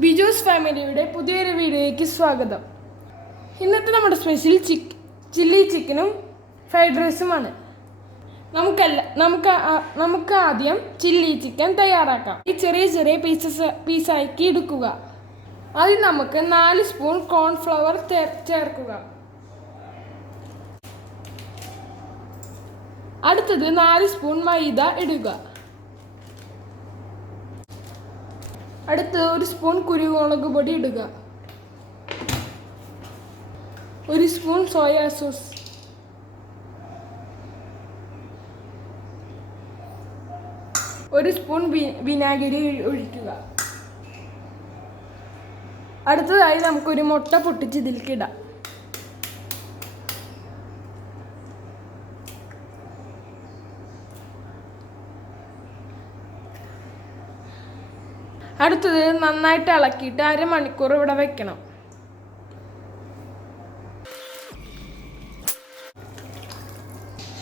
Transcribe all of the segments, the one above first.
ബിജൂസ് ഫാമിലിയുടെ പുതിയൊരു വീഡിയോയ്ക്ക് സ്വാഗതം. ഇന്നത്തെ നമ്മുടെ സ്പെഷ്യൽ ചില്ലി ചിക്കനും ഫ്രൈഡ് റൈസുമാണ്. നമുക്ക് ആദ്യം ചില്ലി ചിക്കൻ തയ്യാറാക്കാം. ഈ ചെറിയ ചെറിയ പീസാക്കി എടുക്കുക. ആദ്യം നമുക്ക് 4 സ്പൂൺ കോൺഫ്ലവർ ചേർക്കുക. അടുത്തത് 4 സ്പൂൺ മൈദ ഇടുക. അടുത്ത് 1 സ്പൂൺ കുരുമുളക് പൊടി ഇടുക. 1 സ്പൂൺ സോയാ സോസ്, 1 സ്പൂൺ വിനാഗിരി ഒഴിക്കുക. അടുത്തതായി നമുക്കൊരു മുട്ട പൊട്ടിച്ച് ഇതിലേക്കിടാം. അടുത്തത് നന്നായിട്ട് ഇളക്കിയിട്ട് 1/2 മണിക്കൂർ ഇവിടെ വെക്കണം.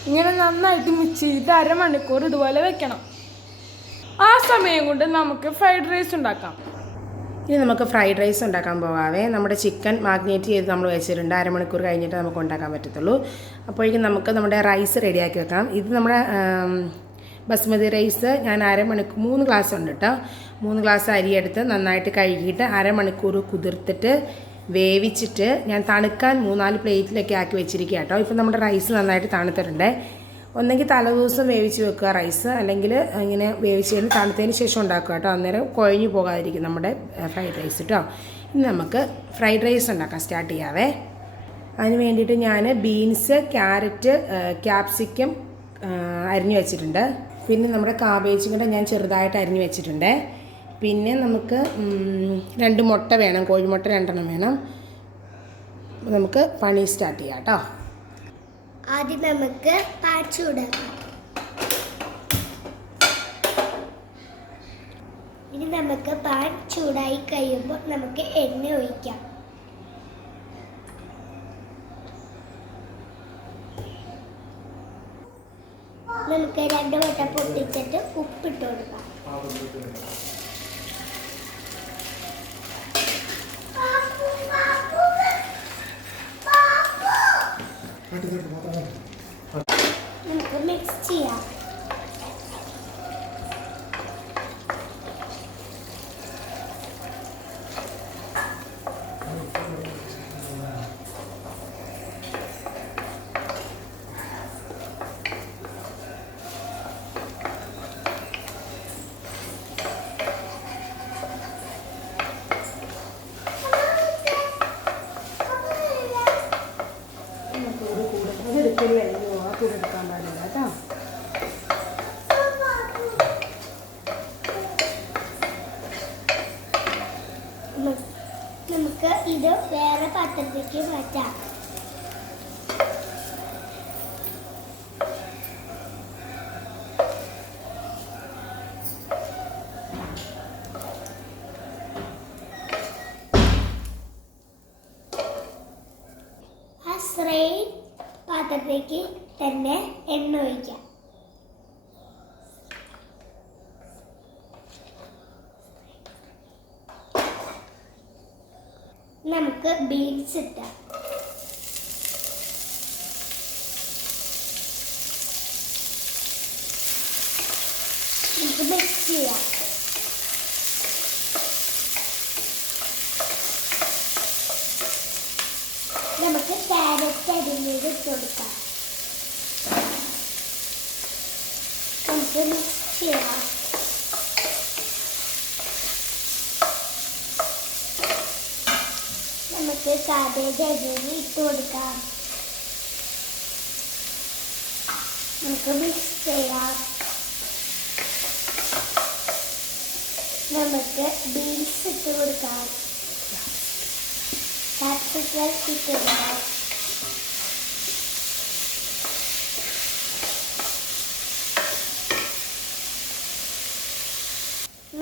ഇങ്ങനെ നന്നായിട്ട് മിക്സ് ചെയ്തിട്ട് 1/2 മണിക്കൂർ ഇതുപോലെ വെക്കണം. ആ സമയം കൊണ്ട് നമുക്ക് ഫ്രൈഡ് റൈസ് ഉണ്ടാക്കാം. ഇനി നമുക്ക് ഫ്രൈഡ് റൈസ് ഉണ്ടാക്കാൻ പോകാവേ. നമ്മുടെ ചിക്കൻ മാഗ്നേറ്റ് ചെയ്ത് നമ്മൾ വെച്ചിട്ടുണ്ട്. 1/2 മണിക്കൂർ കഴിഞ്ഞിട്ട് നമുക്ക് ഉണ്ടാക്കാൻ പറ്റത്തുള്ളൂ. അപ്പോഴേക്കും നമുക്ക് നമ്മുടെ റൈസ് റെഡിയാക്കി വെക്കാം. ഇത് നമ്മുടെ ബസ്മതി റൈസ് ഞാൻ 1/2 മണിക്കൂർ 3 ഗ്ലാസ് ഉണ്ട് കേട്ടോ. 3 ഗ്ലാസ് അരിയെടുത്ത് നന്നായിട്ട് കഴുകിയിട്ട് 1/2 മണിക്കൂർ കുതിർത്തിട്ട് വേവിച്ചിട്ട് ഞാൻ തണുക്കാൻ 3-4 പ്ലേറ്റിലൊക്കെ ആക്കി വെച്ചിരിക്കുക കേട്ടോ. ഇപ്പം നമ്മുടെ റൈസ് നന്നായിട്ട് തണുത്തിട്ടുണ്ട്. ഒന്നെങ്കിൽ തലേദിവസം വേവിച്ച് വെക്കുക റൈസ്, അല്ലെങ്കിൽ ഇങ്ങനെ വേവിച്ച് കഴിഞ്ഞ് തണുത്തതിന് ശേഷം ഉണ്ടാക്കുക കേട്ടോ. അന്നേരം കുഴഞ്ഞു പോകാതിരിക്കും നമ്മുടെ ഫ്രൈഡ് റൈസ് കേട്ടോ. ഇനി നമുക്ക് ഫ്രൈഡ് റൈസ് ഉണ്ടാക്കാൻ സ്റ്റാർട്ട് ചെയ്യാവേ. അതിന് വേണ്ടിയിട്ട് ഞാൻ ബീൻസ്, ക്യാരറ്റ്, ക്യാപ്സിക്കം അരിഞ്ഞു വെച്ചിട്ടുണ്ട്. പിന്നെ നമ്മുടെ കാബേജും കൂടെ ഞാൻ ചെറുതായിട്ട് അരിഞ്ഞു വെച്ചിട്ടുണ്ട്. പിന്നെ നമുക്ക് 2 മുട്ട വേണം, കോഴിമുട്ട 2 വേണം. നമുക്ക് പണി സ്റ്റാർട്ട് ചെയ്യാം കേട്ടോ. ആദ്യം നമുക്ക് പാൻ ചൂടാക്കാം. ഇനി നമുക്ക് പാൻ ചൂടായി കഴിയുമ്പോൾ നമുക്ക് എണ്ണ ഒഴിക്കാം. നമുക്ക് 2 മുട്ട പൊട്ടിച്ചിട്ട് ഉപ്പിട്ട് കൊടുക്കാം. നമുക്ക് മിക്സ് ചെയ്യാം. എടുക്കാൻ പാടില്ല കേട്ടോ. നമുക്ക് ഇത് വേറെ പാത്രത്തിലേക്ക് മാറ്റാം. പാത്രത്തിലേക്ക് തന്നെ എണ്ണ ഒഴിക്കാം. നമുക്ക് ബീൻസ് ഇട്ടാം. നമുക്ക് മിക്സ് ചെയ്യാം. നമുക്ക് ക്യാരറ്റ് അരിഞ്ഞത് ഇട്ട് കൊടുക്കാം. നമുക്ക് മിക്സ് ചെയ്യാം. നമുക്ക് കാബേജ് അരിഞ്ഞത് ഇട്ട് കൊടുക്കാം. നമുക്ക് മിക്സ് ചെയ്യാം. നമുക്ക് ബീൻസ് ഇട്ട് കൊടുക്കാം. ക്യാപ്സിക്കം ഇട്ട് കൊടുക്കാം.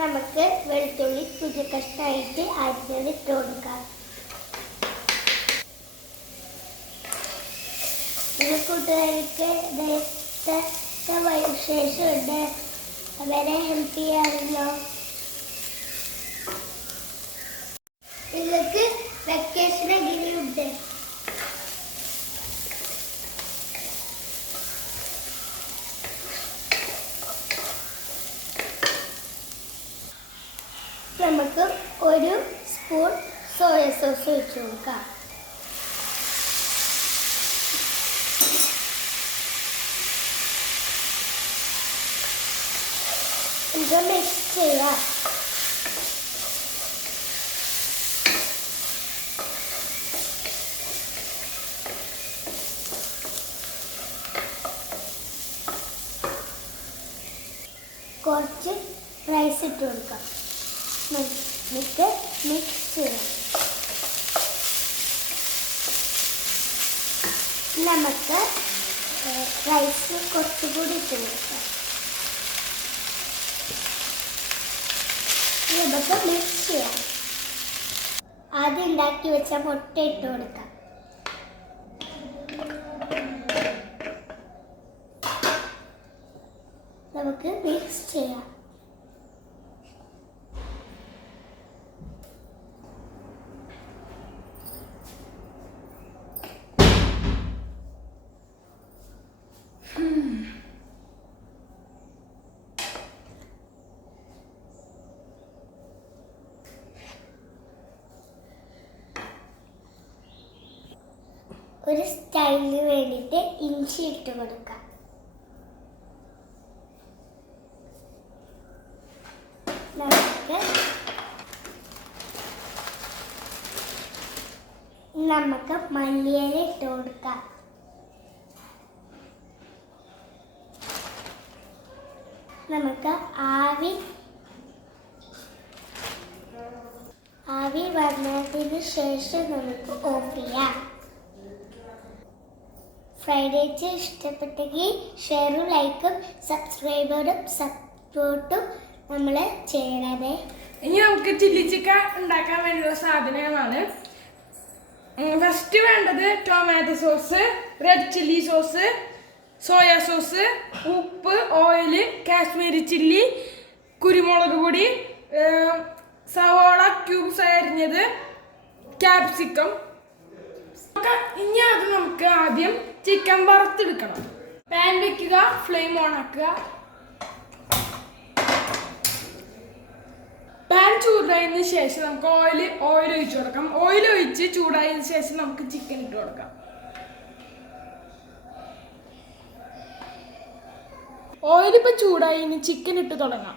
നമുക്ക് വെളുത്തുള്ളി കുഞ്ഞു കഷ്ണമായിട്ട് അരിഞ്ഞത് ഇട്ട് കൊടുക്കാം. കൂട്ടുകാർക്ക് ശേഷമുണ്ട് അവരെ ഹെൽപ്പ് ചെയ്യാമല്ലോ. നിങ്ങൾക്ക് വെക്കേഷൻ എങ്ങനെയുണ്ട്? നമുക്ക് ഒരു സ്പൂൺ സോയ സോസ് ഒഴിച്ചു കൊടുക്കാം. ഇത് മിക്സ് ചെയ്യാം. കുറച്ച് റൈസ് ഇട്ട് കൊടുക്കാം. എന്നിട്ട് മിക്സ് ചെയ്യാം. നമുക്ക് റൈസ് കുറച്ചുകൂടി ഇട്ട് കൊടുക്കാം. നമുക്ക് മിക്സ് ചെയ്യാം. ആദ്യം ഉണ്ടാക്കി വെച്ച മുട്ട ഇട്ട് കൊടുക്കാം. നമുക്ക് മിക്സ് ചെയ്യാം. ഒരു സ്റ്റൈലിന് വേണ്ടിയിട്ട് ഇഞ്ചി ഇട്ട് കൊടുക്കാം. നമുക്ക് മല്ലിയില ഇട്ട് കൊടുക്കാം. നമുക്ക് ആവി വന്നതിന് ശേഷം നമുക്ക് ഓഫ് ചെയ്യാം. ഫ്രൈഡ് റൈസ് ഇഷ്ടപ്പെട്ടെങ്കിൽ ഷെയറും ലൈക്കും സബ്സ്ക്രൈബറും സപ്പോർട്ടും നമ്മൾ ചെയ്യണമേ. ഇനി നമുക്ക് ചില്ലി ചിക്കൻ ഉണ്ടാക്കാൻ വേണ്ടിയുള്ള സാധനങ്ങളാണ്. ഫസ്റ്റ് വേണ്ടത് tomato sauce, red chilli sauce, soya sauce, ഉപ്പ്, ഓയില്, കാശ്മീരി ചില്ലി, കുരുമുളക് പൊടി, സവാള ക്യൂബ്സ് അരിഞ്ഞത്, ക്യാപ്സിക്കം. ഇനി അത് നമുക്ക് ആദ്യം ചിക്കൻ വറുത്തെടുക്കണം. പാൻ വെക്കുക, ഫ്ലെയിം ഓൺ ആക്കുക. പാൻ ചൂടായതിനു ശേഷം നമുക്ക് ഓയിൽ ഒഴിച്ചു കൊടുക്കാം. ഓയിൽ ഒഴിച്ച് ചൂടായതിനു ശേഷം നമുക്ക് ചിക്കൻ ഇട്ട് കൊടുക്കാം. ഓയിൽ ഇപ്പൊ ചൂടായി, ഇനി ചിക്കൻ ഇട്ട് തുടങ്ങാം.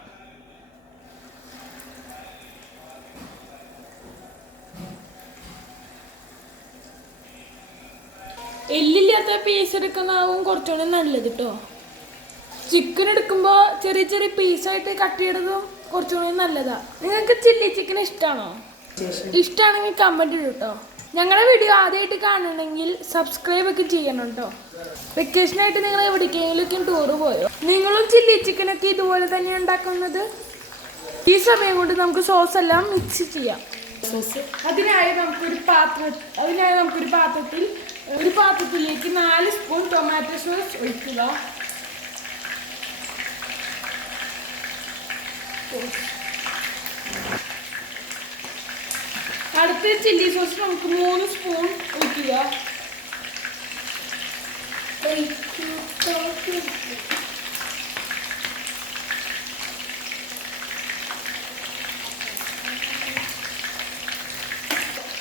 എല്ലില്ലാത്ത പീസ് എടുക്കുന്നതാവും കുറച്ചുകൂടി നല്ലത് കേട്ടോ. ചിക്കൻ എടുക്കുമ്പോൾ ചെറിയ ചെറിയ പീസായിട്ട് കട്ട് ചെയ്തതും കുറച്ചുകൂടി നല്ലതാ. നിങ്ങൾക്ക് ചില്ലി ചിക്കൻ ഇഷ്ടമാണോ? ഇഷ്ടമാണെങ്കിൽ കമൻറ്റ് ഇടും കേട്ടോ. ഞങ്ങളുടെ വീഡിയോ ആദ്യമായിട്ട് കാണണമെങ്കിൽ സബ്സ്ക്രൈബ് ഒക്കെ ചെയ്യണം കേട്ടോ. വെക്കേഷനായിട്ട് നിങ്ങൾ എവിടേക്കെങ്കിലും ടൂറ് പോയോ? നിങ്ങളും ചില്ലി ചിക്കനൊക്കെ ഇതുപോലെ തന്നെ ഉണ്ടാക്കുന്നത്? ഈ സമയം കൊണ്ട് നമുക്ക് സോസ് എല്ലാം മിക്സ് ചെയ്യാം. അതിനായി നമുക്കൊരു പാത്രത്തിലേക്ക് 4 സ്പൂൺ ടൊമാറ്റോ സോസ് ഒഴിക്കുക. അടുത്ത ചില്ലി സോസ് നമുക്ക് 3 സ്പൂൺ ഒഴിക്കുക.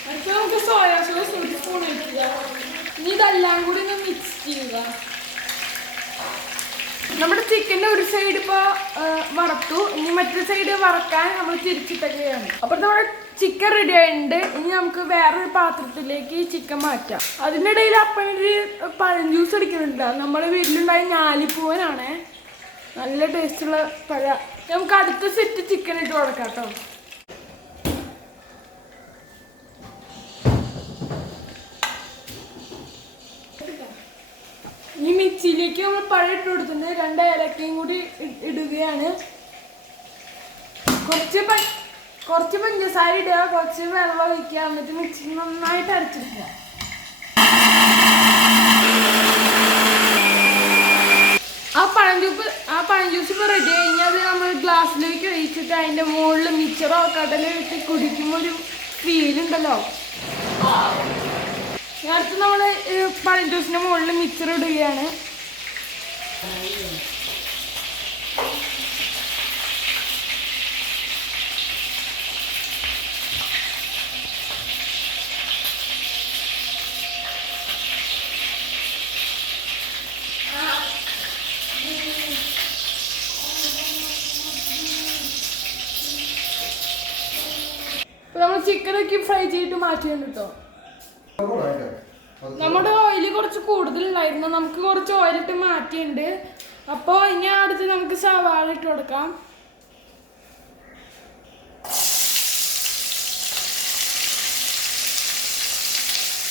അടുത്ത നമുക്ക് സോയ സോസ് 1 സ്പൂൺ ഒഴിക്കുക. ഇനി ഇതെല്ലാം കൂടി ഒന്ന് മിക്സ് ചെയ്യുക. നമ്മുടെ ചിക്കൻ്റെ ഒരു സൈഡ് ഇപ്പോൾ വറുത്തു. ഇനി മറ്റൊരു സൈഡ് വറക്കാൻ നമ്മൾ തിരിച്ചിട്ടൊക്കെയാണ്. അപ്പോൾ നമ്മുടെ ചിക്കൻ റെഡി ആയിട്ടുണ്ട്. ഇനി നമുക്ക് വേറൊരു പാത്രത്തിലേക്ക് ചിക്കൻ മാറ്റാം. അതിനിടയിൽ അപ്പനൊരു പഴം ജ്യൂസ് അടിക്കുന്നുണ്ട്. നമ്മുടെ വീട്ടിലുണ്ടായ ഞാലിപ്പൂവനാണ്, നല്ല ടേസ്റ്റുള്ള പഴ. നമുക്ക് അടുത്ത സെറ്റ് ചിക്കൻ ഇട്ട് കൊടുക്കാം കേട്ടോ. ഈ മിക്സിയിലേക്ക് നമ്മൾ പഴം ഇട്ട് കൊടുത്തിട്ടുണ്ട്. 2 ഏലക്കയും കൂടി ഇടുകയാണ്. കുറച്ച് പഞ്ചസാര ഇടുക, കുറച്ച് വെള്ളം ഒഴിക്കുക, എന്നിട്ട് മിക്സി നന്നായിട്ട് അരച്ചെടുക്കുക. ആ പഴം ജ്യൂസ് ഇപ്പോൾ റെഡി കഴിഞ്ഞാൽ അത് നമ്മൾ ഗ്ലാസ്സിലേക്ക് ഒഴിച്ചിട്ട് അതിൻ്റെ മുകളിൽ മിച്ചറോ കടലോ ഇട്ട് കുടിക്കുമ്പോൾ ഒരു ഫീലുണ്ടല്ലോ. അടുത്ത് നമ്മൾ പഴം ജ്യൂസിൻ്റെ മുകളിൽ മിക്സർ ഇടുകയാണ്. ഇപ്പൊ നമ്മൾ ചിക്കനൊക്കെ ഫ്രൈ ചെയ്തിട്ട് മാറ്റിയുണ്ട് കേട്ടോ. നമ്മുടെ ഓയിൽ കുറച്ച് കൂടുതലുണ്ടായിരുന്നു, നമുക്ക് കുറച്ച് ഓയിലിട്ട് മാറ്റിയിട്ടുണ്ട്. അപ്പോൾ ഇനി അടുത്ത് നമുക്ക് സവാള ഇട്ട് കൊടുക്കാം.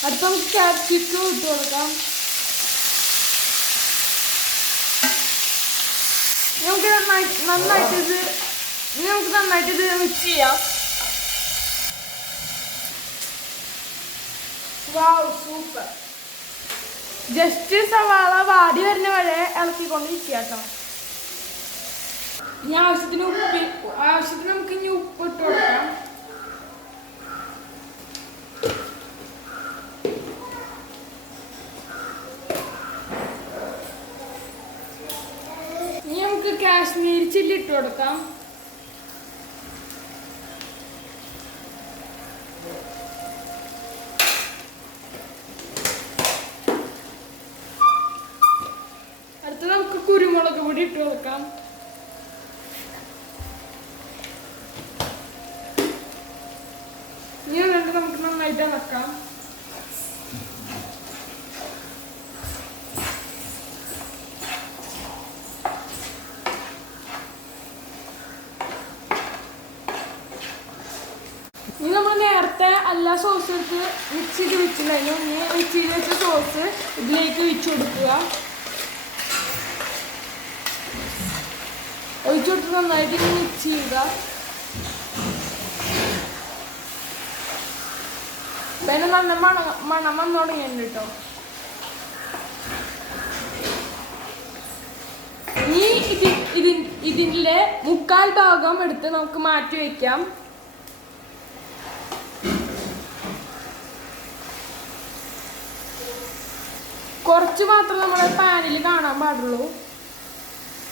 അടുത്ത് നമുക്ക് ക്യാപ്സിക്കം ഇട്ട് കൊടുക്കാം. നമുക്ക് നന്നായിട്ട് ഇത് മിക്സ് ചെയ്യാം. വാവ്, സൂപ്പർ. ജസ്റ്റ് സവാള വാടി വരുന്ന വരെ ഇളക്കിക്കൊണ്ടിരിക്കുക കേട്ടോ. ഇനി ആവശ്യത്തിന് നമുക്ക് ഇനി ഉപ്പ് ഇട്ട് കൊടുക്കാം. ഇനി നമുക്ക് കാശ്മീരി ചില്ലി ഇട്ട് കൊടുക്കാം. നമുക്ക് കുരുമുളക് പൊടി ഇട്ട് കൊടുക്കാം. ഇനി നമുക്ക് നന്നായിട്ട് ഇളക്കാം. ഇനി നമ്മൾ നേരത്തെ എല്ലാ സോസും എടുത്ത് മിക്സ് ചെയ്ത് വെച്ചിട്ടുണ്ടായിരുന്നു. ഇനി മിക്സ് ചെയ്ത് വെച്ച സോസ് ഇതിലേക്ക് ഒഴിച്ചു കൊടുക്കുക. ഒഴിച്ചു കൊടുത്ത് നന്നായിട്ട് മിക്സ് ചെയ്യുക. പിന്നെ നല്ല മണം വന്നു തുടങ്ങിയിട്ടുണ്ട് കേട്ടോ. ഇനി ഇതിൻ്റെ 1/4 ഭാഗം എടുത്ത് നമുക്ക് മാറ്റി വയ്ക്കാം. കുറച്ച് മാത്രം നമ്മുടെ പാനിൽ കാണാൻ പാടുള്ളൂ.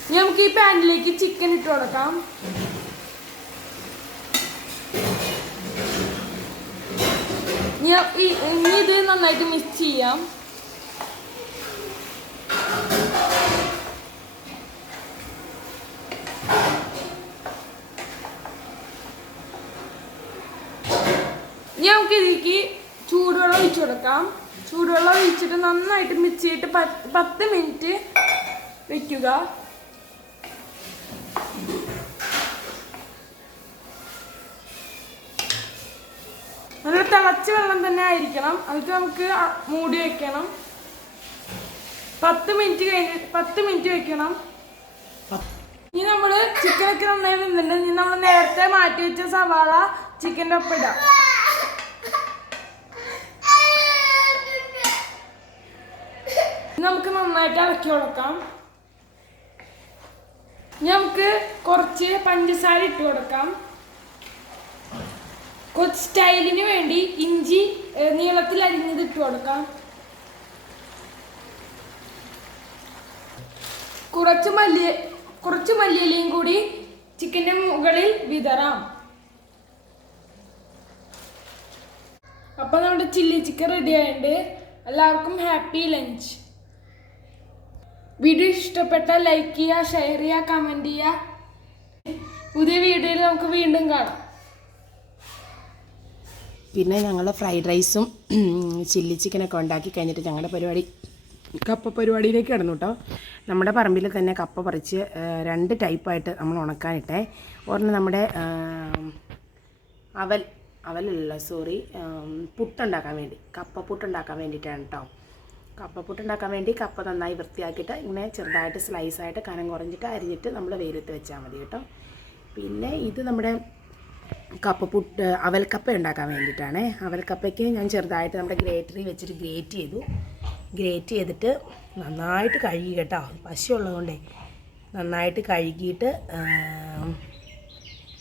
ഇനി നമുക്ക് ഈ പാനിലേക്ക് ചിക്കൻ ഇട്ട് കൊടുക്കാം. ഇനി ഇത് നന്നായിട്ട് മിക്സ് ചെയ്യാം. ഇനി നമുക്ക് ഇതിലേക്ക് ചൂടുവെള്ളം ഒഴിച്ചു കൊടുക്കാം. ചൂടുവെള്ളം ഒഴിച്ചിട്ട് നന്നായിട്ട് മിക്സ് ചെയ്തിട്ട് 10 മിനിറ്റ് വെക്കുക. നല്ല തിളച്ച വെള്ളം തന്നെ ആയിരിക്കണം. അതിൽ നമുക്ക് മൂടി വെക്കണം. 10 മിനിറ്റ് വെക്കണം. ഇനി നമ്മൾ ചിക്കനൊക്കെ നന്നായി വെന്തിട്ടുണ്ട്. ഇനി നമ്മൾ നേരത്തെ മാറ്റി വെച്ച സവാള ചിക്കൻ്റെ ഒപ്പം ഇടാം. നമുക്ക് നന്നായിട്ട് ഇളക്കി കൊടുക്കാം. ഇനി നമുക്ക് കുറച്ച് പഞ്ചസാര ഇട്ട് കൊടുക്കാം. കുറച്ച് സ്റ്റൈലിന് വേണ്ടി ഇഞ്ചി നീളത്തിൽ അരിഞ്ഞത് ഇട്ട് കൊടുക്കാം. കുറച്ച് മല്ലിയിലയും കൂടി ചിക്കൻ്റെ മുകളിൽ വിതറാം. അപ്പം നമ്മുടെ ചില്ലി ചിക്കൻ റെഡി ആയിട്ടുണ്ട്. എല്ലാവർക്കും ഹാപ്പി ലഞ്ച്. വീഡിയോ ഇഷ്ടപ്പെട്ടാൽ ലൈക്ക് ചെയ്യുക, ഷെയർ ചെയ്യുക, കമൻറ്റ് ചെയ്യുക. പുതിയ വീഡിയോയിൽ നമുക്ക് വീണ്ടും കാണാം. പിന്നെ ഞങ്ങൾ ഫ്രൈഡ് റൈസും ചില്ലി ചിക്കനൊക്കെ ഉണ്ടാക്കി കഴിഞ്ഞിട്ട് ഞങ്ങളുടെ കപ്പ പരിപാടിയിലേക്ക് കിടന്നു കേട്ടോ. നമ്മുടെ പറമ്പിൽ തന്നെ കപ്പ പറിച്ച് 2 ടൈപ്പായിട്ട് നമ്മൾ ഉണക്കാനിട്ടേ. ഒരെണ്ണം നമ്മുടെ പുട്ടുണ്ടാക്കാൻ വേണ്ടി, കപ്പ പുട്ടുണ്ടാക്കാൻ വേണ്ടിയിട്ടാണ് കേട്ടോ. കപ്പ പുട്ടുണ്ടാക്കാൻ വേണ്ടി കപ്പ നന്നായി വൃത്തിയാക്കിയിട്ട് ഇങ്ങനെ ചെറുതായിട്ട് സ്ലൈസായിട്ട് കനം കുറഞ്ഞിട്ട് അരിഞ്ഞിട്ട് നമ്മൾ വെയിലത്ത് വെച്ചാൽ മതി കേട്ടോ. പിന്നെ ഇത് നമ്മുടെ അവൽക്കപ്പ ഉണ്ടാക്കാൻ വേണ്ടിയിട്ടാണ്. അവൽക്കപ്പയ്ക്ക് ഞാൻ ചെറുതായിട്ട് നമ്മുടെ ഗ്രേറ്ററിൽ വെച്ചിട്ട് ഗ്രേറ്റ് ചെയ്തിട്ട് നന്നായിട്ട് കഴുകി കേട്ടോ. പശയുള്ളതുകൊണ്ടേ നന്നായിട്ട് കഴുകിയിട്ട്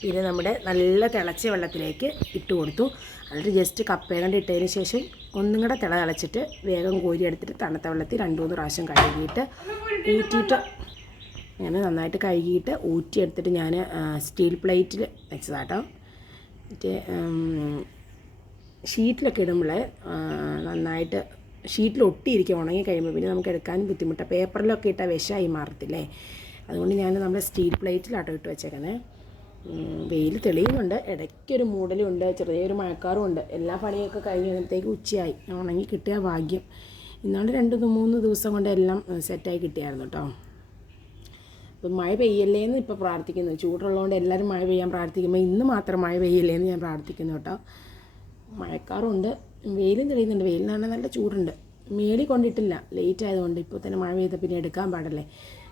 പിന്നെ നമ്മുടെ നല്ല തിളച്ച വെള്ളത്തിലേക്ക് ഇട്ട് കൊടുത്തു. എന്നിട്ട് ജസ്റ്റ് കപ്പയും കണ്ട് ഇട്ടതിന് ശേഷം ഒന്നും കൂടെ തിളച്ചിട്ട് വേഗം കോരി എടുത്തിട്ട് തണുത്ത വെള്ളത്തിൽ 2-3 പ്രാവശ്യം കഴുകിയിട്ട് ഊറ്റിയിട്ട് അങ്ങനെ നന്നായിട്ട് കഴുകിയിട്ട് ഊറ്റിയെടുത്തിട്ട് ഞാൻ സ്റ്റീൽ പ്ലേറ്റിൽ വെച്ചതാട്ടോ. മറ്റേ ഷീറ്റിലൊക്കെ ഇടുമ്പോഴേ നന്നായിട്ട് ഷീറ്റിൽ ഒട്ടിയിരിക്കും. ഉണങ്ങി കഴിയുമ്പോൾ പിന്നെ നമുക്ക് എടുക്കാനും ബുദ്ധിമുട്ടാണ്. പേപ്പറിലൊക്കെ ഇട്ടാൽ വിഷമായി മാറത്തില്ലേ. അതുകൊണ്ട് ഞാൻ നമ്മുടെ സ്റ്റീൽ പ്ലേറ്റിലാട്ടോ ഇട്ട് വെച്ചേക്കുന്നത്. വെയിൽ തെളിയുന്നുണ്ട്, ഇടയ്ക്കൊരു മൂടലുണ്ട്, ചെറിയൊരു മഴക്കാറും ഉണ്ട്. എല്ലാ പണിയൊക്കെ കഴിഞ്ഞ് വന്നത്തേക്ക് ഉച്ചയായി. ഉണങ്ങി കിട്ടിയ ഭാഗ്യം. ഇന്നാണ്ട് 2-3 ദിവസം കൊണ്ട് എല്ലാം സെറ്റായി കിട്ടിയായിരുന്നു കേട്ടോ. അപ്പം മഴ പെയ്യല്ലേന്ന് ഇപ്പോൾ പ്രാർത്ഥിക്കുന്നു. ചൂടുള്ളതുകൊണ്ട് എല്ലാവരും മഴ പെയ്യാൻ പ്രാർത്ഥിക്കുമ്പോൾ ഇന്ന് മാത്രം മഴ പെയ്യല്ലേന്ന് ഞാൻ പ്രാർത്ഥിക്കുന്നു കേട്ടോ. മഴക്കാറുണ്ട്, വെയിലും തെളിയുന്നുണ്ട്. വെയിലിന് പറഞ്ഞാൽ നല്ല ചൂടുണ്ട്. മേടി കൊണ്ടിട്ടില്ല, ലേറ്റ് ആയതുകൊണ്ട്. ഇപ്പോൾ തന്നെ മഴ പെയ്ത പിന്നെ എടുക്കാൻ പാടല്ലേ.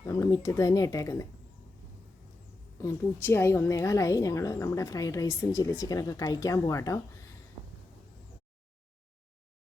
നമ്മൾ മുറ്റത്ത് തന്നെ ഇട്ടേക്കുന്നത്. ഉച്ചയായി 1:15. ഞങ്ങൾ നമ്മുടെ ഫ്രൈഡ് റൈസും ചില്ലി ചിക്കനൊക്കെ കഴിക്കാൻ പോകാം കേട്ടോ.